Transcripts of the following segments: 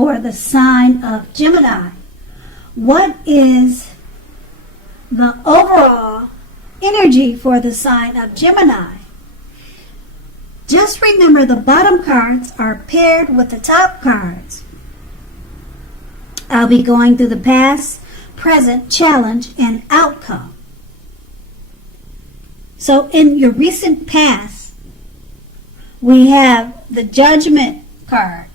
for the sign of Gemini. What is the overall energy for the sign of Gemini? Just remember the bottom cards are paired with the top cards. I'll be going through the past, present, challenge, and outcome. So in your recent past, we have the Judgment card.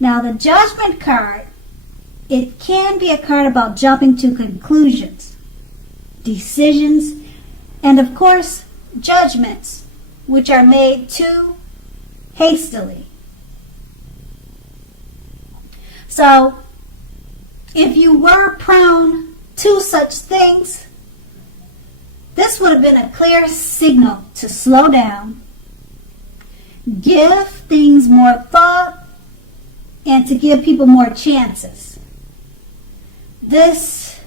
Now the Judgment card, it can be a card about jumping to conclusions, decisions, and of course, judgments, which are made too hastily. So, if you were prone to such things, this would have been a clear signal to slow down, give things more thought, and to give people more chances. This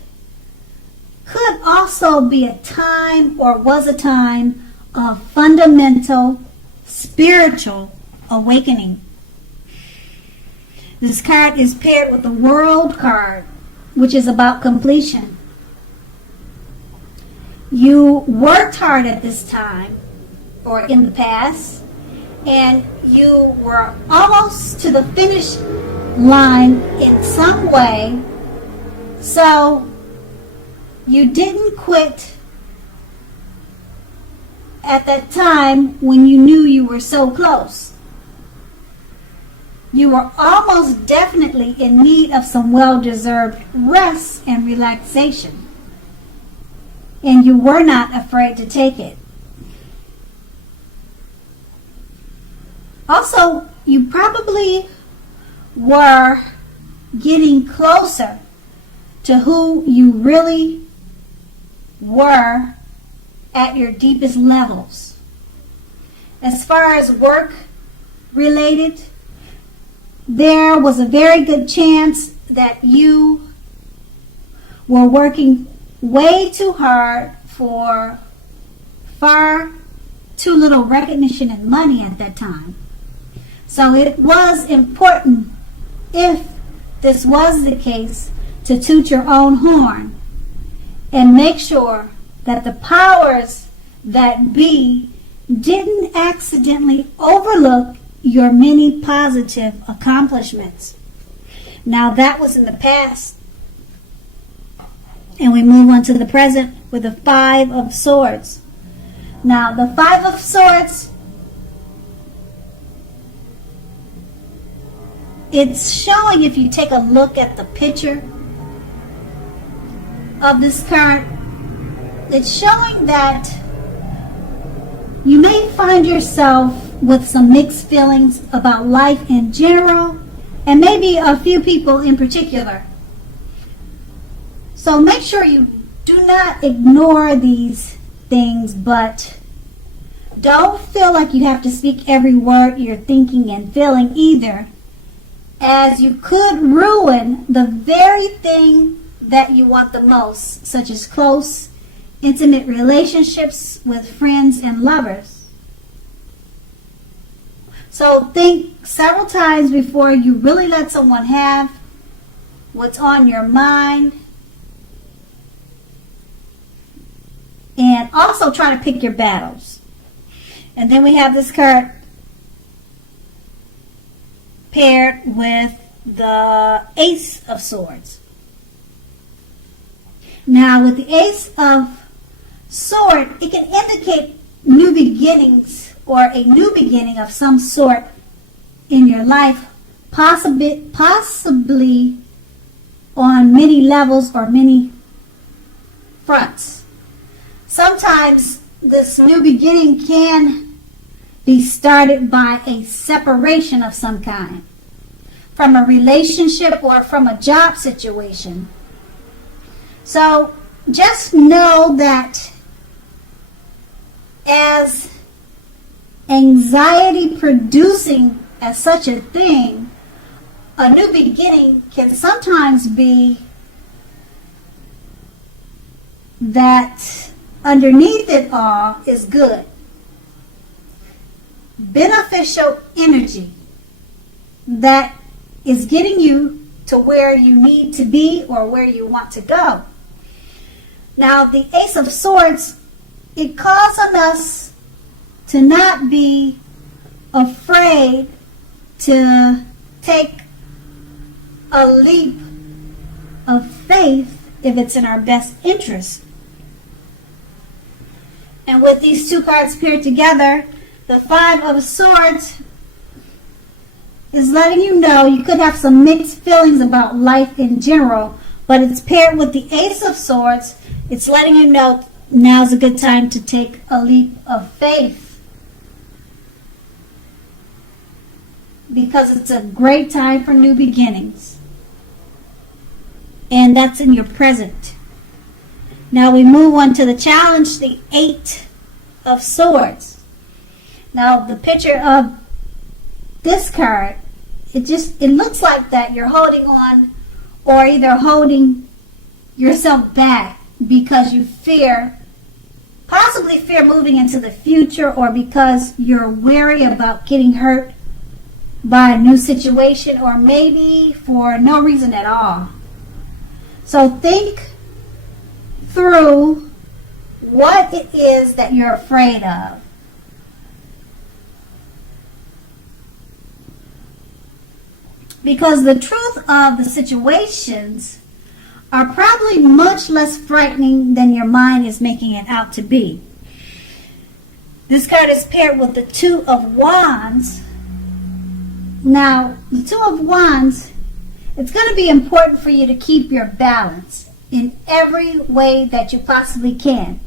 could also be a time, or was a time, of fundamental spiritual awakening. This card is paired with the World card, which is about completion. You worked hard at this time, or in the past, and you were almost to the finish line in some way, so you didn't quit at that time when you knew you were so close. You were almost definitely in need of some well-deserved rest and relaxation, and you were not afraid to take it. Also, you probably were getting closer to who you really were at your deepest levels. As far as work related, there was a very good chance that you were working way too hard for far too little recognition and money at that time. So it was important, if this was the case, to toot your own horn and make sure that the powers that be didn't accidentally overlook your many positive accomplishments. Now that was in the past. And we move on to the present with the Five of Swords. Now the Five of Swords, it's showing, if you take a look at the picture of this card, it's showing that you may find yourself with some mixed feelings about life in general, and maybe a few people in particular. So make sure you do not ignore these things, but don't feel like you have to speak every word you're thinking and feeling either, as you could ruin the very thing that you want the most, such as close, intimate relationships with friends and lovers. So think several times before you really let someone have what's on your mind. And also try to pick your battles. And then we have this card paired with the Ace of Swords. Now with the Ace of Swords, it can indicate new beginnings, or a new beginning of some sort in your life, possibly on many levels or many fronts. Sometimes this new beginning can be started by a separation of some kind, from a relationship or from a job situation. So just know that as anxiety producing as such a thing, a new beginning can sometimes be that underneath it all is good, beneficial energy that is getting you to where you need to be or where you want to go. Now, the Ace of Swords, it calls on us to not be afraid to take a leap of faith if it's in our best interest. And with these two cards paired together, the Five of Swords is letting you know you could have some mixed feelings about life in general, but it's paired with the Ace of Swords. It's letting you know now's a good time to take a leap of faith, because it's a great time for new beginnings. And that's in your present. Now we move on to the challenge, the Eight of Swords. Now the picture of this card, it looks like that you're holding on, or either holding yourself back because you possibly fear moving into the future, or because you're wary about getting hurt by a new situation, or maybe for no reason at all. So think through what it is that you're afraid of. Because the truth of the situations are probably much less frightening than your mind is making it out to be. This card is paired with the Two of Wands. Now, the Two of Wands, it's going to be important for you to keep your balance in every way that you possibly can.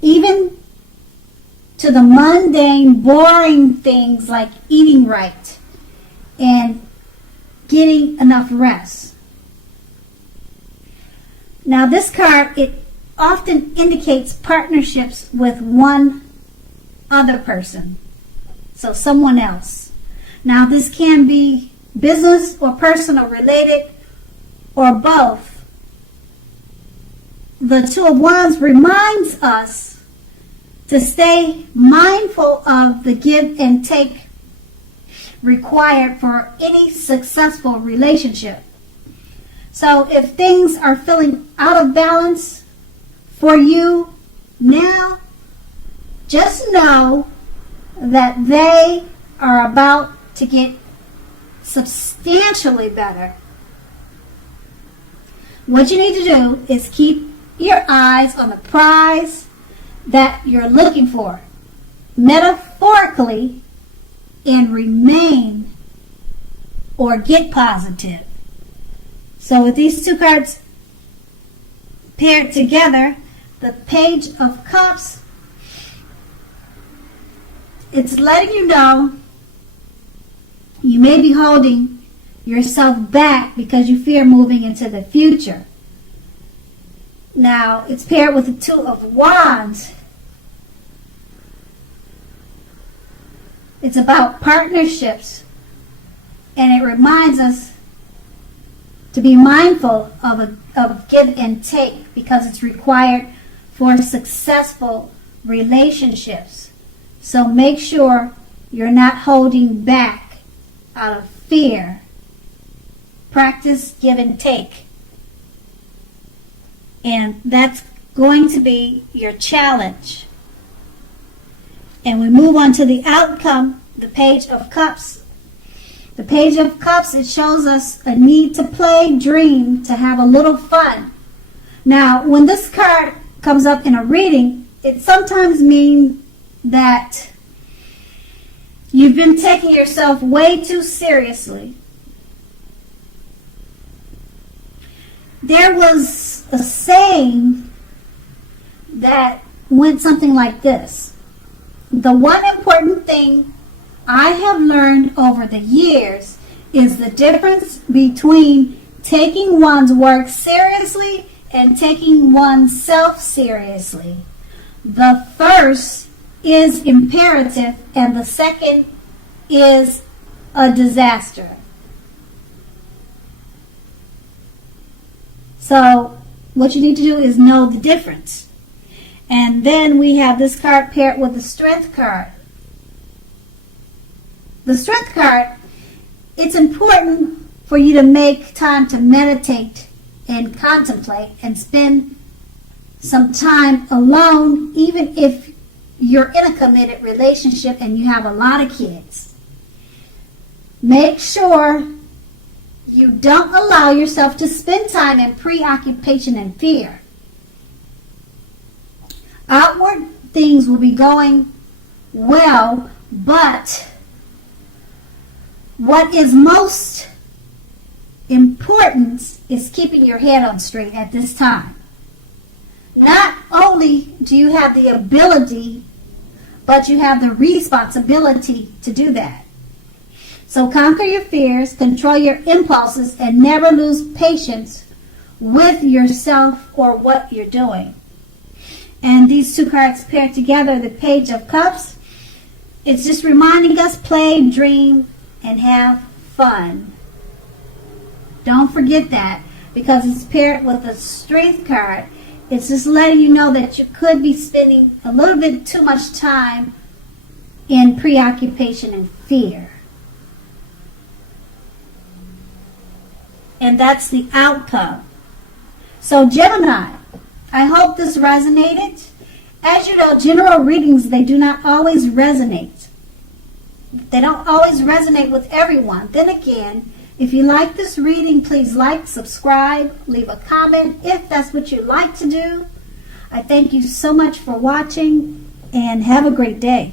Even to the mundane, boring things like eating right and getting enough rest. Now this card, it often indicates partnerships with one other person, so someone else. Now this can be business or personal related, or both. The Two of Wands reminds us to stay mindful of the give and take required for any successful relationship. So if things are feeling out of balance for you now, just know that they are about to get substantially better. What you need to do is keep your eyes on the prize that you're looking for, metaphorically, and remain or get positive. So with these two cards paired together, the Page of Cups, it's letting you know you may be holding yourself back because you fear moving into the future. Now, it's paired with the Two of Wands. It's about partnerships, and it reminds us to be mindful of give and take, because it's required for successful relationships. So make sure you're not holding back out of fear. Practice give and take. And that's going to be your challenge. And we move on to the outcome, the Page of Cups. The Page of Cups, it shows us a need to play, dream, to have a little fun. Now, when this card comes up in a reading, it sometimes means that you've been taking yourself way too seriously. There was a saying that went something like this: the one important thing I have learned over the years is the difference between taking one's work seriously and taking oneself seriously. The first is imperative and the second is a disaster. So what you need to do is know the difference. And then we have this card paired with the Strength card. The Strength card, it's important for you to make time to meditate and contemplate and spend some time alone, even if you're in a committed relationship and you have a lot of kids. Make sure you don't allow yourself to spend time in preoccupation and fear. Outward things will be going well, but what is most important is keeping your head on straight at this time. Not only do you have the ability, but you have the responsibility to do that. So conquer your fears, control your impulses, and never lose patience with yourself or what you're doing. And these two cards paired together, the Page of Cups, it's just reminding us, play, dream, and have fun. Don't forget that, because it's paired with a Strength card. It's just letting you know that you could be spending a little bit too much time in preoccupation and fear. And that's the outcome. So Gemini, I hope this resonated. As you know, general readings, they do not always resonate. They don't always resonate with everyone. Then again, if you like this reading, please like, subscribe, leave a comment if that's what you like to do. I thank you so much for watching, and have a great day.